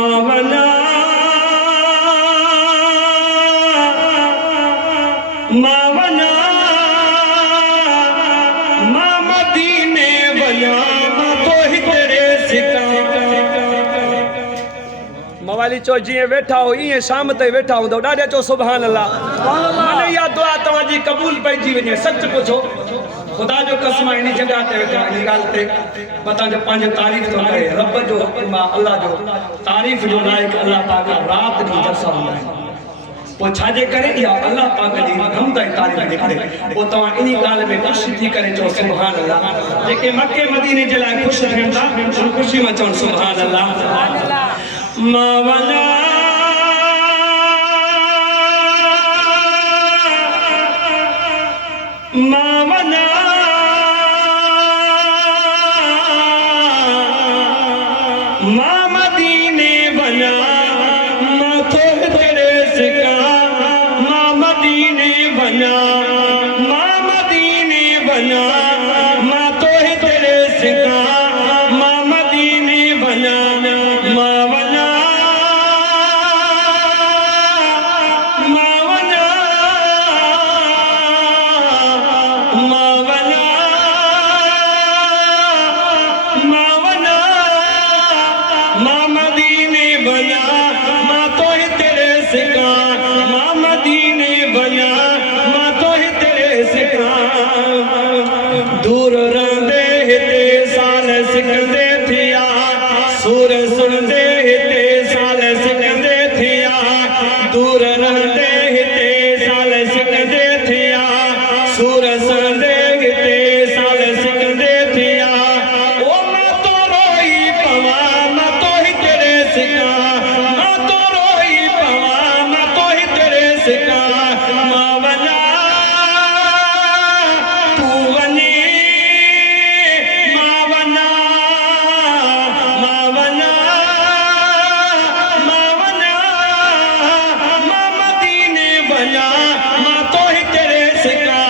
मावना मावना मदीने वना तो ही तेरे सिका मवाली चो जी वेठा हो इं शाम ते वेठा हूंदो ॾाढे चो सुभान अल्लाह माने इहा दुआ तव्हांजी क़बूल पइजी वञे सच पुछो खुदा जो कसम इन जगह ते वेठा इन ॻाल्हि ते पता जो पंहिंजो तारीफ़ थो करे रब जो हुकुम आहे अल्लाह जो तारीफ़ जो लाइक़ अल्लाह पाक रात ॾींहुं जलसा हूंदा आहिनि पोइ छाजे करे इहा अल्लाह पाक जी हमद ऐं तारीफ़ जे करे पोइ तव्हां इन ॻाल्हि में ख़ुशि थी करे चओ सुभान अल्लाह जेके मके मदीने जे लाइ ख़ुशि थियनि था उन ख़ुशी में चवनि सुभान अल्लाह मावना मावना मदीने वना तो तेरे सिका मदीने वना मदीने वना तो तेरे सिका मदीने वना मावना मावना मावना मावना मदीने वना तो ही तेरे सिका मदीने वना तो ही तेरे सिका दूर रहंदे हिते साल सिकंदे थिया सुर सुनंदे हिते साल सिकंदे थिया दूर रहंदे हिते साल सिकंदे थिया सुर सुनंदे हिते साल सिकंदे थिया ओ मां तो रोई पवा मां तो ही तेरे सिका मां तो रोई पवा मां तो ही तेरे सिका मावना तू वनी मावना मावना मावना मदीने वना तो ही तेरे सिका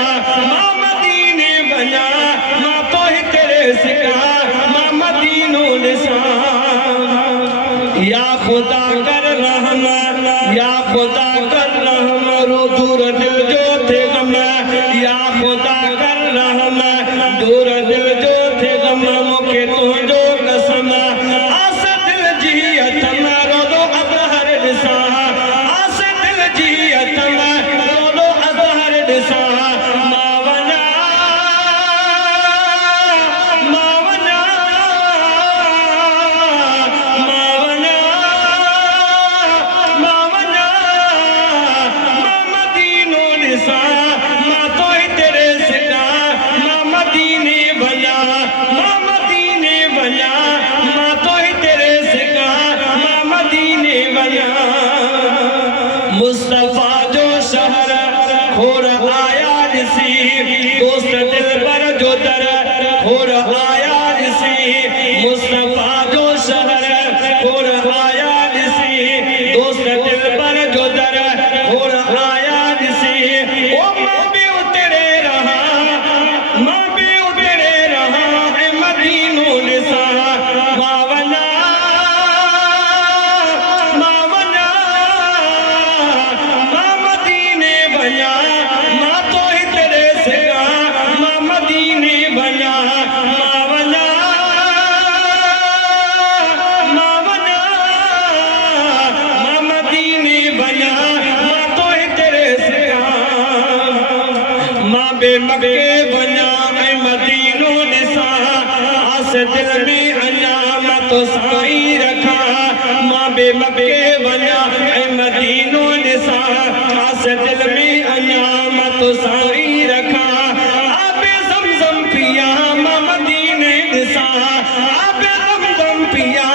मदीने वना तो ही तेरे सिका मदीनो निशान या खुदा कर रहम या खुदा कर रहम रो दूर दिल जो थे गम या खुदा कर रहम दूर दिल जो थे गम मुखे तुझो कसम आस दिल जी अथम रो दो अज़हर ॾिसा आस दिल जी अथम रो दो अज़हर ॾिसा मावना मावना मावना मावना मदीनो ॾिसा तो ही तेरे सिका मदीने वना मदीने वना तो ही तेरे सिका मदीने वना मुस्तफा जो शहर खोर आया ॾिसी दोस्त दिल पर जो दर खोर आया ॾिसी मुस्तफा जो शहर खोर आया ॾिसी दोस्त दिल पर जो दर खोर आया ॾिसी ओ मां भी उतरे रहा मां भी उतरे रहा ऐ मदीनो ॾिसा मावना मावना मदीने वना तो ही तेरे सिका मदीने वना मावना मावना मदीने वना तो ही तेरे सिका मां बे मके वना ऐं मदीनो ॾिसा आस दिल में अञा मां तो साईं रखा मां बे मके वना ऐं मदीनो ॾिसा आस दिल में अञा मां तो साईं रखा आबे ज़मज़म पिया मां मदीने ॾिसा आबे ज़मज़म पिया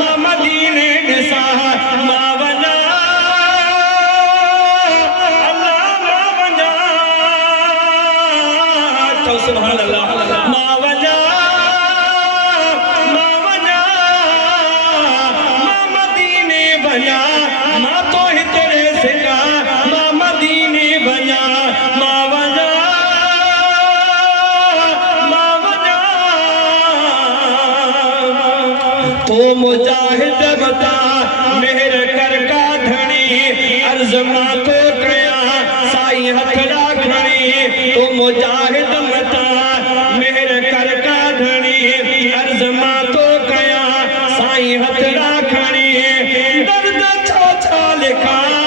मां मदीने ॾिसा मावना अल्लाह मावना चओ सुभान अल्लाह मावना मावना मदीने वना तो ही तेरे सिका मदीने वना मावना मावना तो मुजाहिद बता मेहर कर का धनी अर्ज मां तो कया साई हथड़ा खणी तो मुजाहिद मता मेहर कर का धनी अर्ज मां तो कया साई हथड़ा खणी दर्द छा छा लिखा